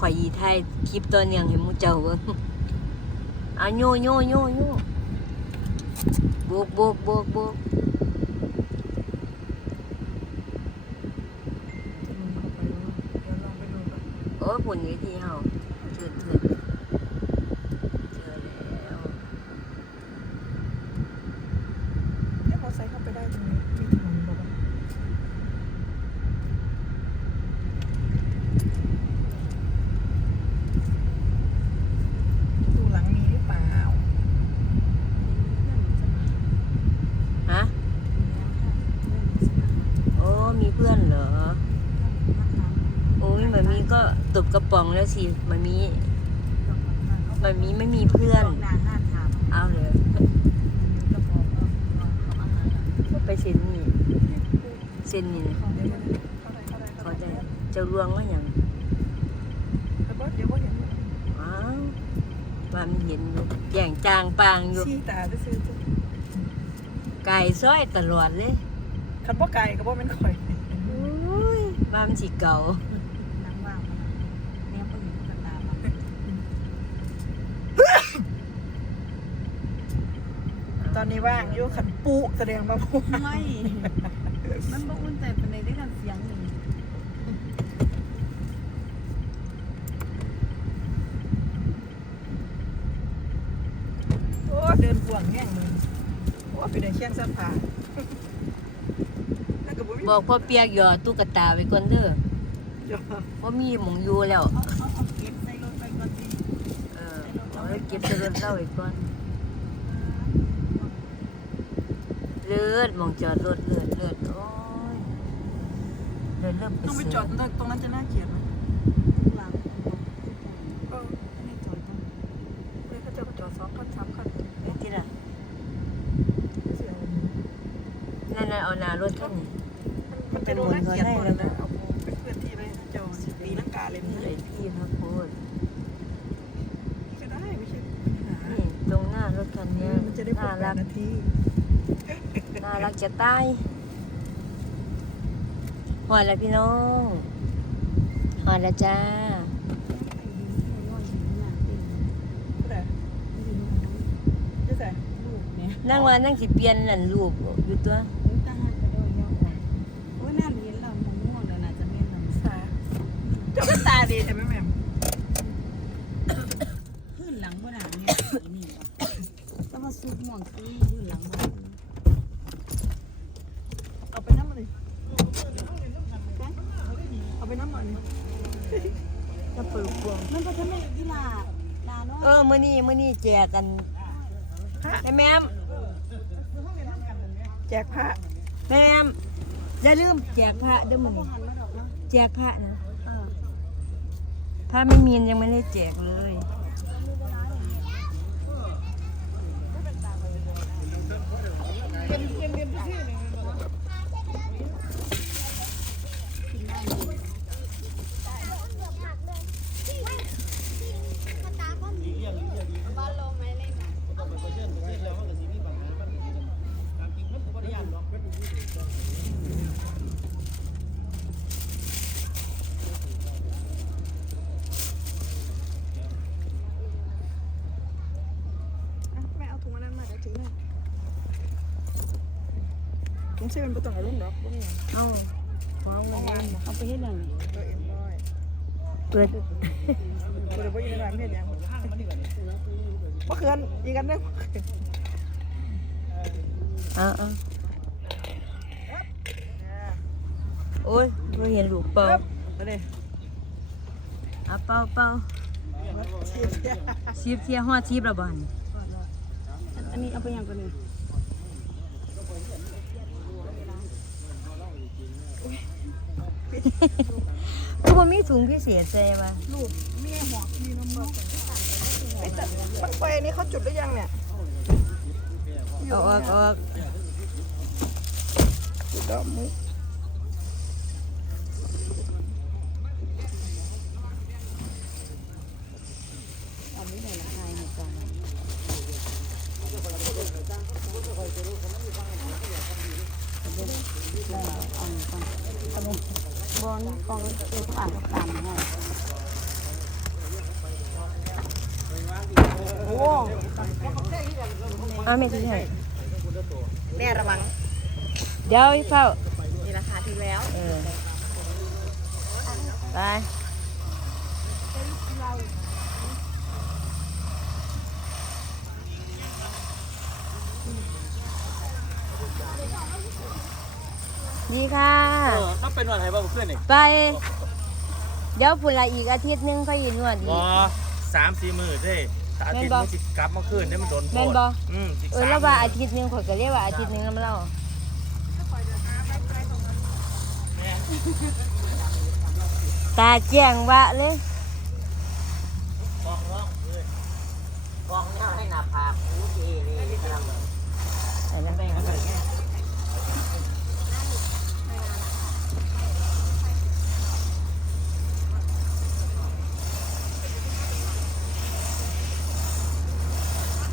ข่อยยีไทยคลิปตัวเนียงให้หมูเจ้าเบิ่งอะโยโยโยโยโบกโบกโบกโบกโอ้ยผลนี้ที่เฮาเชิญเชิญเจอแล้ว เรียกมอเตอร์ไซค์เข้าไปได้ตรงนี้มีถนนบอกว่าดูหลังมีหรือเปล่า ฮะโอ้มีเพื่อนเหรอ โอ้ยมันมีก็ตบกระป๋อง แล้วสิมันมีมันมีไม่มีเพื่อน เอาเลยก็ไปเซ็นนี่เซ็นนี่เข้าได้เข้าได้เขาจะจะรวงว่าอย่างแต่ว่าเดี๋ยวว่าเห็นอ้าวว่ามันเห็นอยู่แย่งจางปางอยู่ชี้ตาไปซื้อจ้ะไก่ซ้อยตลอดเลยคันว่าไก่กับว่าเป็นข่อยโอ้ยบ้านมันสิเก่า อนนี้ว่างอยู่ขันปูแสดงว่าผู้ไม่มันบ่อุ่นใจเป็นในได้กันเสียงนี่โอ้เดินบ่วงแง่งมือโอ้ไปเดินเชียงสะพานนั่นก็บ่มีบอกพ่อเปียกหยอดตุ๊กตาไว้ก่อนเด้อจ้ะเพราะมีหมองอยู่แล้วเอาเอาเอาเก็บใส่รถไปก่อนสิเออเอาไว้เก็บใส่รถเล่าไว้ก่อน เลือดหมองจอดรถเลือดเลือดโอ้ยเลือดเริ่มไปต้องไปเสีจอดตรงนั้นจะน่าเกลียดไหมหลังเออไม่จอดต้องเลยเขาจะมาจอดสองคันสามคันไอ้ที่ล่ะเสียนั่นน่ะเอาหน้ารถคันนี้มันเป็นโดนน่าเกลียดหมดเลยนะเอาเป็นเพื่อนที่ไปเจ้าตีลังกาเลยนี่นี่ไอ้พี่พระโพดก็ได้ไม่ใช่ปัญหานี่ตรงหน้ารถคันเนี้ยมันจะได้พน่าบรักนาที น่ารักจะตายหอดแล้วพี่น้องหอดแล้วจ้าก็ได้จะใส่ลูกเนี่ยนั่งว่านั่งสิเปลี่ยนนั่นรูปอยู่ตัวตั้งหันไปด้วยย่อก่อนโอ้ยน่าเรียนเรามะม่วงเดี๋ยวน่าจะเม่นเราสาเจ้าก็ตาดีใช่ไหมแม่ม ขึ้นหลังบ่หนาเนี่ยนี่ก็มาซุปม่วงคือขึ้นหลังบ่ เอาไปน้ำมันเลยเอาไปน้ำมัน ถ้าปลูกพวง มันก็จะไม่กีฬาลาเนาะ เออมื้อนี้มื้อนี้แจกกันแม่แม่มแจกผ้าแม่แม่มอย่าลืมแจกพระเด้อมื้อบ่นี้หันมาดอกเนาะแจกพระนะเออพระไม่มียังไม่ได้แจกเลย แม่เอาถุงอันนั้นมาเดี๋ยวถือให้ ถุงเส้นมันไม่ต้องเอาลงหรอกบ่มีหยังเอาว้าวเอาวางบ่เอาไปเฮ็ดหยังตัวเอ็มร้อยเปิดตัวเดี๋ยวบ่ยินอะไรไม่เห็นหยังบ่เคือนอีกกันเด้อเอาเอาโอ้ยไม่เห็นลูกเป่าเอาดิเอาเป่าเป่าเสียเสียชีบเทียฮอดชีบระบาดนอันนี้เอาไปหยังก่อนนี่ คือบ่มีถุงพิเศษใส่มาลูกเมียหมอกมีน้ำมันไอ้แต่มันไฟนี่เขาจุดหรือยังเนี่ยเอาออกเอาออกจุดแล้วมุ เอาก่อนตะบุบอลกองก็บอ่านตามให้โอ้อาแม่ที่แม่ระวัง เดี๋ยวอีเฝ้า นี่ราคาถึงแล้วไป เออถ้าเป็นวันไหนบ้างเพื่อนนี่ไป เดี๋ยวพุ่นละอีกอาทิตย์หนึงค่อยยินวดอีบกอสามสี่มือเด้แต่อาทิตย์แม่นบ่นี้สิกลับมาคืนได้มันโดนโทษแม่นบ่ อืมสิเออสามแล้วว่าอาทิตย์หนึงข่อยก็เรียกว่าอาทิตย์หนึงแล้วมาเล่าตาแจ้งวะเลย กองร้องเลยกองเนี่ยให้หน้าผากหูดีเลยกำลัง เห็นไหม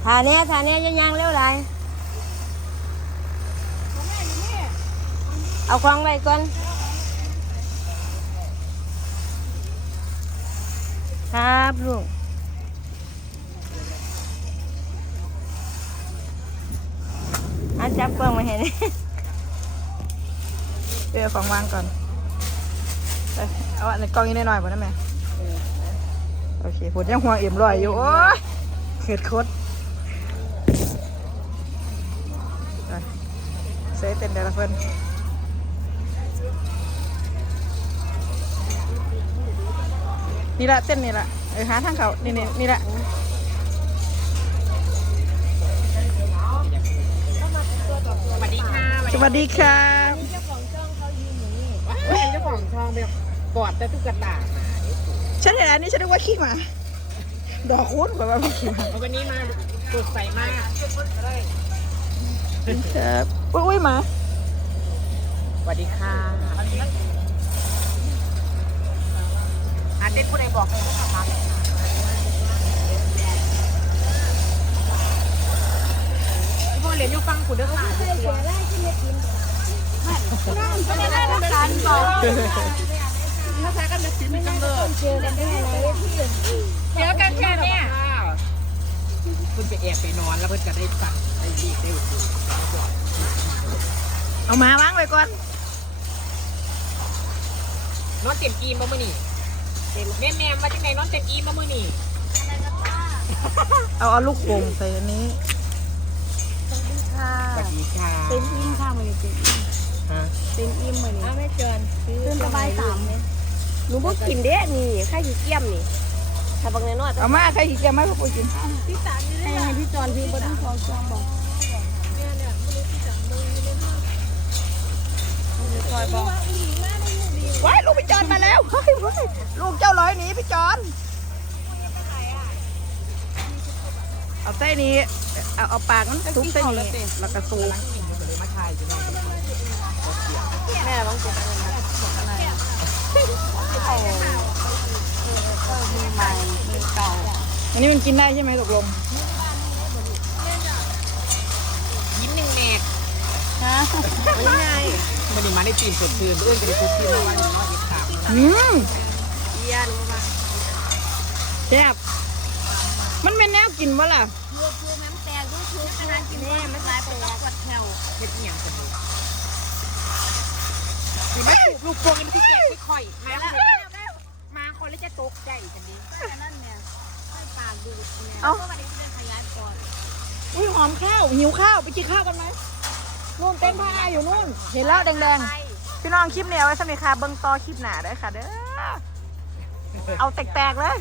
ทาเนี้ยทาเนี้ยยังยังเร็วไรเอาควางไว้ก่อนครับลูกอาจับกล้องมาเห็นเดี๋ยวของวางก่อน เอาอันในกล่องนี้หน่อยๆบ่ได้ไหมโอเคผลยังหัวเอี่ยมลอยอยู่ โอ้ยเขิดโคตรไป เซตเต็มเดี๋ยวละเพิ่นนี่ละเต้นนี่ละเออหาทางเขานี่นี่นี่ละสวัสดีค่ะสวัสดีค่ะเจ้าของช่องเขายืนอยู่นี่เจ้าของทองแบบกอดแต่ตุ๊กตาฉันเห็นอันนี้ฉันนึกว่าขี้หมาดอกคุ้นกว่าว่าขี้หมาวันนี้มาสดใสมากครับ อุ้ยอุ้ยหมาสวัสดีค่ะอาเต้นผู้ใดบอกเลยว่ามาพี่พ่อเหรียญอยู่ฟังคุณเด้อค่ะไม่ได้ได้การบอกภาษากันจะสินจังเลยเจอกันได้ไหนเจอกันแค่เนี่ยคุณไปแอบไปนอนแล้วเพื่อนจะได้ฟังได้ดีได้ดูเอาหมาวางไว้ก่อนนอนเต็มอีมบ่มื้อนี่แม่แม่มาจากไหนนอนเต็มอีมบ่มื้อนี่เอาเอาลูกโป่งใส่อันนี้สวัสดีค่ะเต็มอิ่มค่ะมือเต็มอิ่มฮะเต็มอิ่มมือนี่เอาไม่เกินตื่นสบายสามหนูบ่กินเด้นี่ข้าขี้เกียมนี่ ถ้าบางน้อยเอามาใครขี้เกียจไหมพ่อปุ๋ยกินให้ให้พี่จอนพี่บนคอช่องบอกว้ายลูกพี่จอนมาแล้วเฮ้ยเว้ยลูกเจ้าร้อยหนีพี่จอนเอาใส่นี้เอาเอาปากมันซุกใส่นี้แล้วก็สูบแม่ลองกินอะ อันนี้มันกินได้ใช่ไหมตกลงยิ้มหนึ่งแม่ฮะมันยังไงมันนี่มาได้ตีมสดชื่นเอื้อนกันได้ทุกที่มาวันนี้นอนอีกข่าวอืมเอียนมาแซ่บมันเป็นแนวกินวะล่ะแม่ไม่ร้ายไปแล้วกดแถวเฮ็ดอีหยังกันเลยสิมาจูบลูกโป่งกันที่แก่ค่อยๆมาแล้วมาคนแล้วจะตกใจกันดินั่นเนี่ยให้ ปากดูดเนี่ยเอ้าวันนี้จะเป็นขยายปอดอุ้ยหอมข้าวหิวข้าวไปกินข้าวกันไหมนู่นเต้นผ้าอยู่นู่น เห็นแล้วแดงๆ พี่น้องคลิปเนี้ยไว้สำหรับค่ะเบิ้งต่อคลิปหนาได้อค่ะเด้อ เอาแตกๆเลย